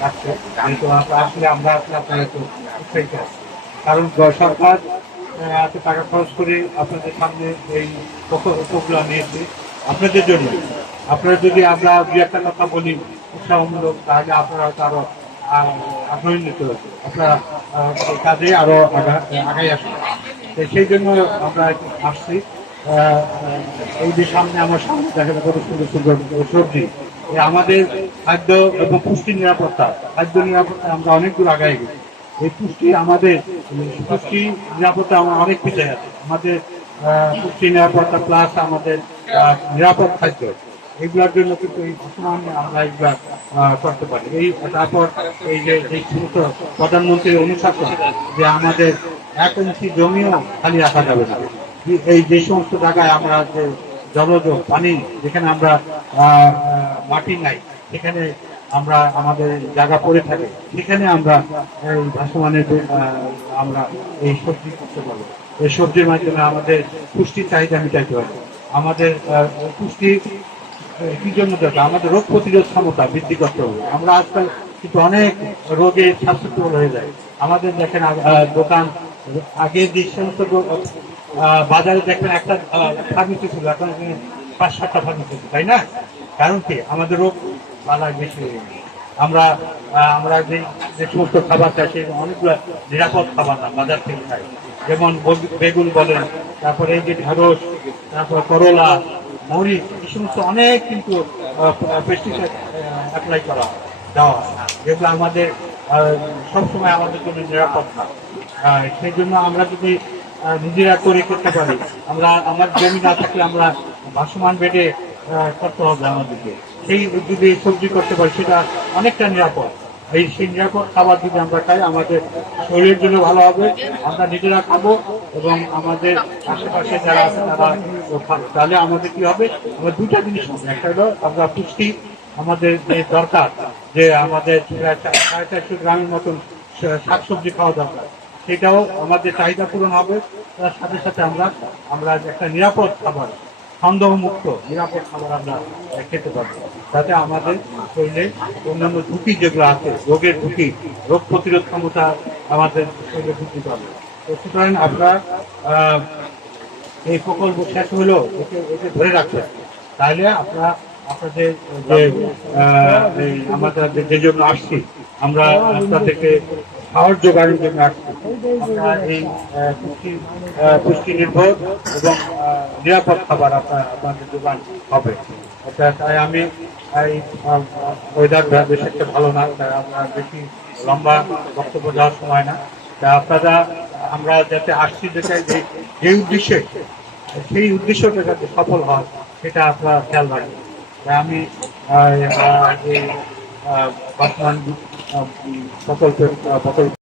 রাখছে কিন্তু আসলে আমরা আপনারা একটু উৎসাহিত। কারণ সরকার এত টাকা খরচ করে আপনাদের সামনে এই প্রকল্পগুলো নিয়েছে আপনাদের জন্য। আপনারা যদি আমরা দু একটা কথা বলি উৎসাহমূলক তাহলে আপনারা হয়তো আরও আহ, আগ্রহান্বিত হচ্ছে আপনারা কাজে আরও আগা- আগাই আসবেন। সেই জন্য আমরা আসছি। এই যে সামনে আমার সামনে দেখা যাবে সুন্দর সুন্দর সবজি। আমাদের খাদ্য এবং পুষ্টি নিরাপত্তা, খাদ্য নিরাপত্তা আমরা অনেক দূর আগাই গেছি। এই পুষ্টি আমাদের, পুষ্টি নিরাপত্তা আমরা অনেক পিছিয়ে আছে। আমাদের পুষ্টি নিরাপত্তা প্লাস আমাদের নিরাপদ খাদ্য, এগুলোর জন্য কিন্তু এই বর্তমানে আমরা এগুলা করতে পারি। এই, তারপর এই যে, এই সমস্ত প্রধানমন্ত্রীর অনুশাসন যে আমাদের এক ইঞ্চি জমিও খালি রাখা যাবে না। এই যে সমস্ত জায়গায় আমরা যে জলজ পানি, যেখানে আমরা মাটি নাই, সেখানে আমরা আমাদের জায়গা পড়ে থাকে, সেখানে আমরা এই ভাসমানের আমরা এই সবজি করতে পারব। এই সবজির মাধ্যমে আমাদের পুষ্টি চাহিদা মিটাইতে হবে আমাদের পুষ্টি কি জন্য দরকার? আমাদের রোগ প্রতিরোধ ক্ষমতা বৃদ্ধি করতে হবে। আমরা আজকাল কিন্তু অনেক রোগে স্বাস্থ্য হয়ে যায়। আমাদের দেখেন দোকান আগে যে সমস্ত বাজারে দেখবেন একটা ফার্মেসি ছিল, এখন পাঁচ সাতটা ফার্মেসি তাই না? কারণ কি? আমাদের রোগ বালায় বেশি হয়ে গেছে। আমরা আমরা যে যে সমস্ত খাবার খাই, সেই অনেকগুলো নিরাপদ খাবার না, বাজার থেকে খাই। যেমন বেগুন বলেন, তারপরে এই যে ঢেঁড়স, তারপর করলা মরিচ এই সমস্ত অনেক কিন্তু পেস্টিসাইড অ্যাপ্লাই করা, দেওয়া যেগুলো আমাদের সবসময় আমাদের জন্য নিরাপদ না। সেই জন্য আমরা যদি নিজেরা তৈরি করতে পারি। আমরা, আমার জমি না থাকলে আমরা ভাসমান বেডে করতে হবে আমাদেরকে। সেই যদি সবজি করতে পারি, সেটা অনেকটা নিরাপদ। এই সেই নিরাপদ খাবার যদি আমরা খাই, আমাদের শরীরের জন্য ভালো হবে, আমরা নিজেরা খাব এবং আমাদের আশেপাশে যারা আছে, তারা তাহলে আমাদের কি হবে? আমরা দুটা জিনিস হবে। একটা হলো, আমরা পুষ্টি আমাদের যে দরকার, যে আমাদের সাড়ে চারশো গ্রামের মতন শাকসবজি খাওয়া দরকার। সেটাও আমাদের চাহিদা পূরণ হবে। তার সাথে সাথে আমরা আমরা একটা নিরাপদ খাবার, সন্দেহমুক্ত নিরাপদ খাবার আমরা খেতে পারব। যাতে আমাদের শরীরে অন্যান্য ঝুঁকি যেগুলো আছে, রোগের ঝুঁকি, রোগ প্রতিরোধ ক্ষমতা আমাদের শরীরে বৃদ্ধি পাবে। তো সুতরাং আমরা এই প্রকল্প শেষ হলেও একে একে ধরে রাখবেন তাহলে আপনারা আপনাদের যে আমাদের যে- জন্য আসছি, আমরা আপনাদেরকে খাওয়ার জোগাড়ের জন্য আসছি। আমরা এই পুষ্টি পুষ্টি নির্ভর এবং নিরাপদ খাবার আপনার, আপনাদের যোগান হবে। আচ্ছা তাই আমি, এই ওয়েদার বেশ একটা ভালো না, তাই আমরা বেশি লম্বা বক্তব্য দেওয়ার সময় না। তা আপনারা, আমরা যাতে আসছি যেটা যে যে উদ্দেশ্যে, সেই উদ্দেশ্যটা যাতে সফল হয়, সেটা আপনারা খেয়াল রাখবেন। তাই আমি বর্তমান প্রকল্পের প্রকল্প